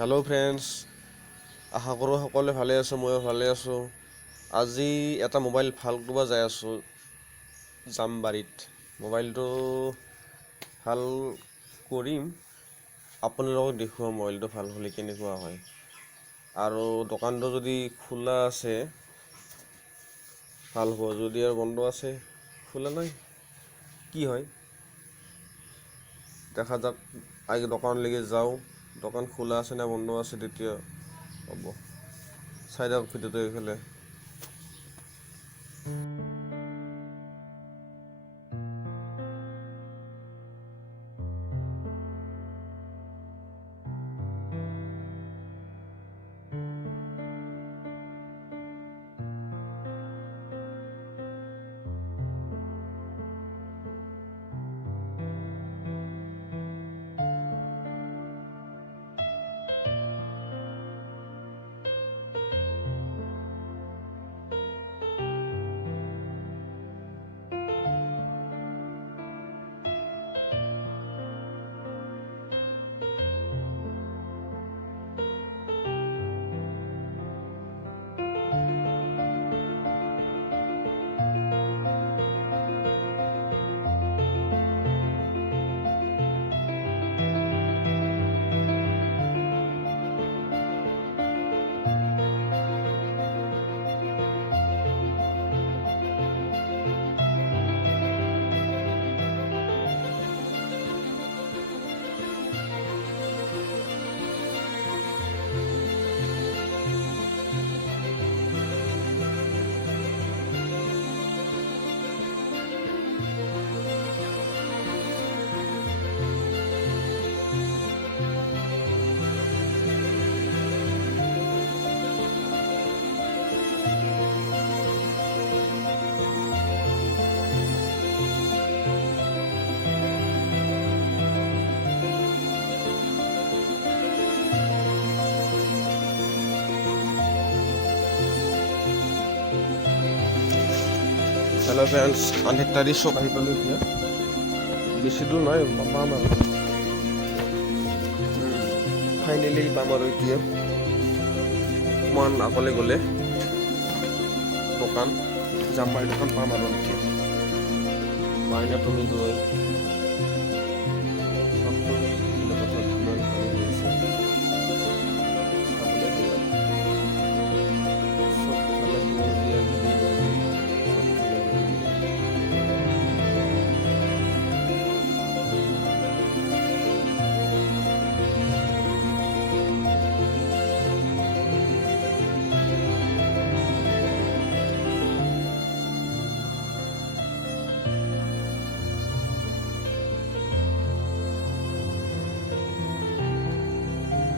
Hello' friends, আশা কৰোঁ সকলোৱে ভালে আছে, ময়ো ভালে আছোঁ। আজি এটা মোবাইল ভাল কৰিব যাই আছোঁ জামবাৰীত। মোবাইলটো ভাল কৰিম, আপোনালোকক দেখুৱাম মোবাইলটো ভাল হ'লে কেনেকুৱা হয়। আৰু দোকানটো যদি খোলা আছে ভাল হ'ব, যদি আৰু বন্ধ আছে খোলা নাই কি হয় দেখা যাক। আগে দোকানলৈকে যাওঁ, দোকান খোলা আছে না বন্ধ আছে তেতিয়া হ'ব। চাই দিয়ক ভিডিঅ'টো এইফালে। হেল্ল' ফ্ৰেণ্ডছ, 8 চক আহি পালোঁ। এতিয়া বেছি দূৰ নাই, পাম আৰু ফাইনেলি পাম আৰু এতিয়া অকণমান আগলৈ গ'লে দোকান জামবাৰী দোকান পাম আৰু এতিয়া মাইনা তুমি গৈ